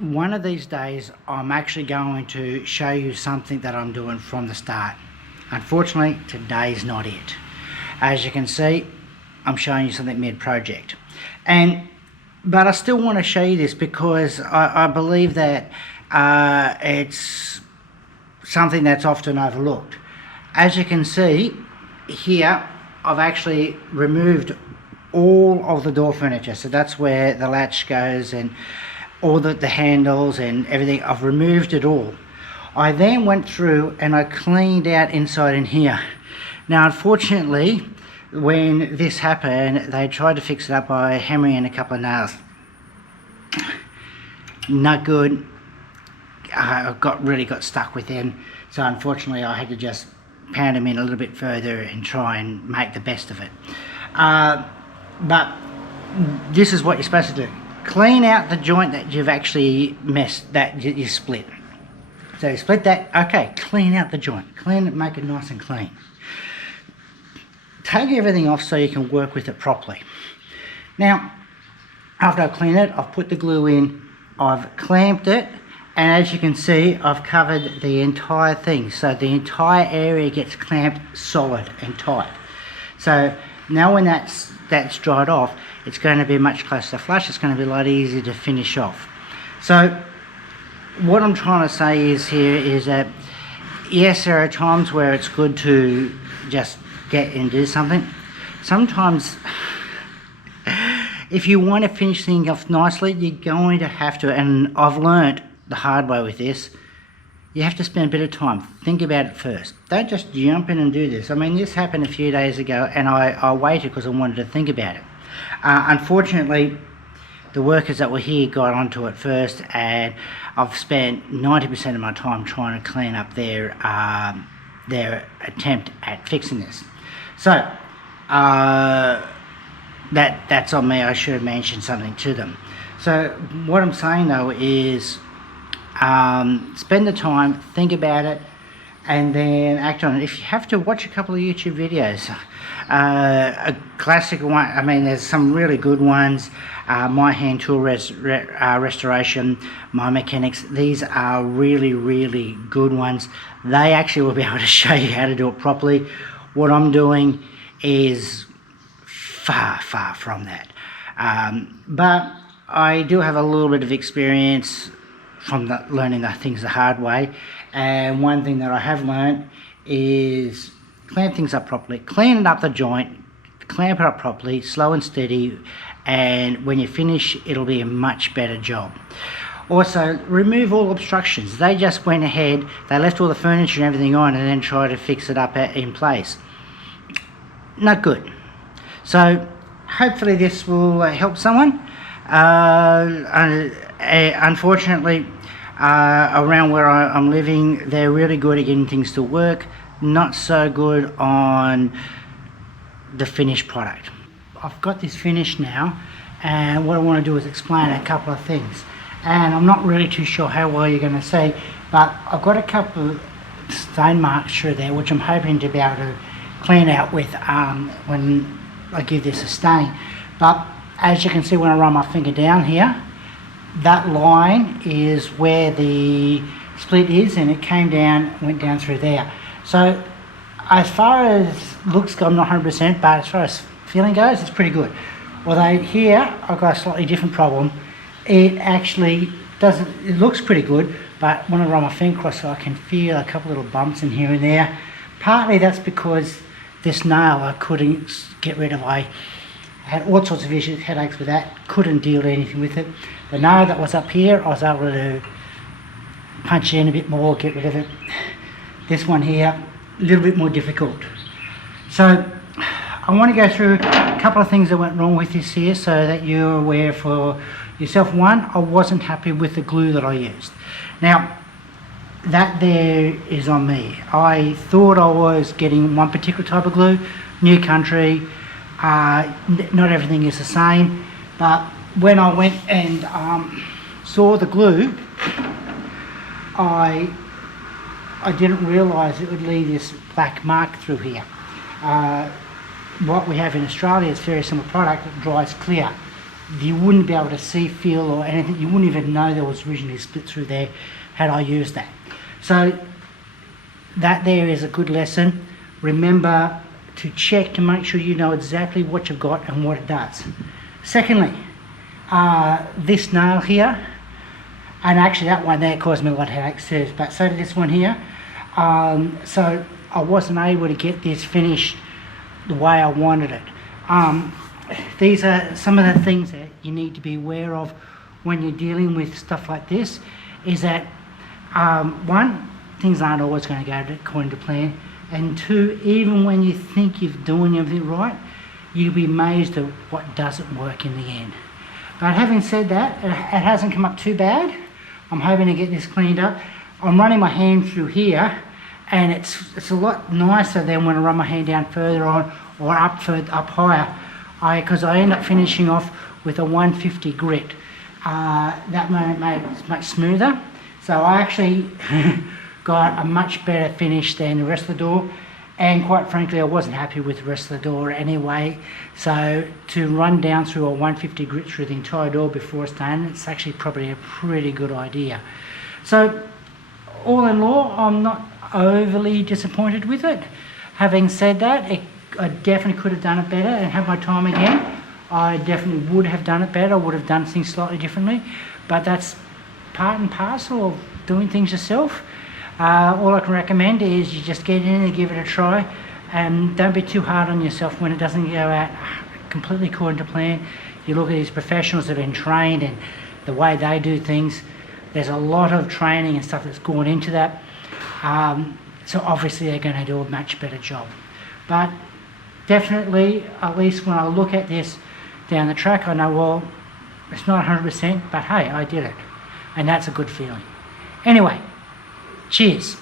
one of these days I'm actually going to show you something that I'm doing from the start. Unfortunately, today's not it. As you can see, I'm showing you something mid-project. But I still want to show you this because I believe that it's something that's often overlooked. As you can see here, I've actually removed all of the door furniture. So that's where the latch goes and all the handles and everything. I've removed it all. I then went through and I cleaned out inside in here. Now unfortunately, when this happened, they tried to fix it up by hammering in a couple of nails. Not good. I really got stuck with them, so unfortunately I had to just pound them in a little bit further and try and make the best of it. But this is what you're supposed to do. Clean out the joint that you've actually messed, that you split. So you split that, okay, clean out the joint. Clean it, make it nice and clean. Take everything off so you can work with it properly. Now, after I clean it, I've put the glue in, I've clamped it, and as you can see, I've covered the entire thing. So the entire area gets clamped solid and tight. So now when that's dried off, it's going to be much closer to flush. It's going to be a lot easier to finish off. So what I'm trying to say is that yes, there are times where it's good to just get and do something. Sometimes if you want to finish things off nicely, you're going to have to, and I've learnt the hard way with this, you have to spend a bit of time. Think about it first. Don't just jump in and do this. I mean, this happened a few days ago and I waited because I wanted to think about it. Unfortunately, the workers that were here got onto it first, and I've spent 90% of my time trying to clean up their attempt at fixing this. So that's on me. I should have mentioned something to them. So what I'm saying though is spend the time, think about it, and then act on it. If you have to, watch a couple of YouTube videos. A classic one, I mean there's some really good ones, My Hand Tool Restoration, My Mechanics. These are really good ones. They actually will be able to show you how to do it properly. What I'm doing is far from that. But I do have a little bit of experience from learning the things the hard way, and one thing that I have learned is clamp things up properly, clean up the joint, clamp it up properly, slow and steady, and when you finish it'll be a much better job. Also, remove all obstructions. They just went ahead, they left all the furniture and everything on and then tried to fix it up in place. Not good. So hopefully this will help someone. Unfortunately, around where I'm living, they're really good at getting things to work, not so good on the finished product. I've got this finished now, and what I want to do is explain a couple of things. And I'm not really too sure how well you're going to see, but I've got a couple of stain marks through there, which I'm hoping to be able to clean out with when I give this a stain. But as you can see, when I run my finger down here, that line is where the split is, and it came down, went down through there. So as far as looks go, I'm not 100%, but as far as feeling goes, it's pretty good. Although here I've got a slightly different problem. It actually doesn't, it looks pretty good, but when I run my finger across it, I can feel a couple little bumps in here and there. Partly that's because this nail I couldn't get rid of. I had all sorts of issues, headaches with that, couldn't deal anything with it. The nail that was up here, I was able to punch in a bit more, get rid of it. This one here, a little bit more difficult. So I want to go through a couple of things that went wrong with this here so that you're aware for yourself. One, I wasn't happy with the glue that I used. Now, that there is on me. I thought I was getting one particular type of glue, new country, not everything is the same, but when I went and saw the glue, I didn't realise it would leave this black mark through here. What we have in Australia is a very similar product, it dries clear. you wouldn't be able to see, feel or anything. You wouldn't even know there was originally a split through there had I used that. So that there is a good lesson. Remember to check to make sure you know exactly what you've got and what it does. Secondly, this nail here, and actually that one there caused me a lot of headaches too, but so did this one here. So I wasn't able to get this finished the way I wanted it. These are some of the things that you need to be aware of when you're dealing with stuff like this, is that one, things aren't always going to go according to plan, and two, even when you think you're doing everything right, you'll be amazed at what doesn't work in the end. But having said that, it hasn't come up too bad. I'm hoping to get this cleaned up. I'm running my hand through here, and it's a lot nicer than when I run my hand down further on or up higher, because I end up finishing off with a 150 grit. That made it much smoother. So I actually got a much better finish than the rest of the door, and quite frankly I wasn't happy with the rest of the door anyway. So to run down through a 150 grit through the entire door before it's done, it's actually probably a pretty good idea. So all in all, I'm not overly disappointed with it. Having said that, I definitely could have done it better, and have my time again, I definitely would have done it better. I would have done things slightly differently, but that's part and parcel of doing things yourself. All I can recommend is you just get in and give it a try, and don't be too hard on yourself when it doesn't go out completely according to plan. You look at these professionals that have been trained and the way they do things. There's a lot of training and stuff that's gone into that, so obviously they're going to do a much better job. But definitely, at least when I look at this down the track, I know, well, it's not 100%, but hey, I did it, and that's a good feeling. Anyway, cheers.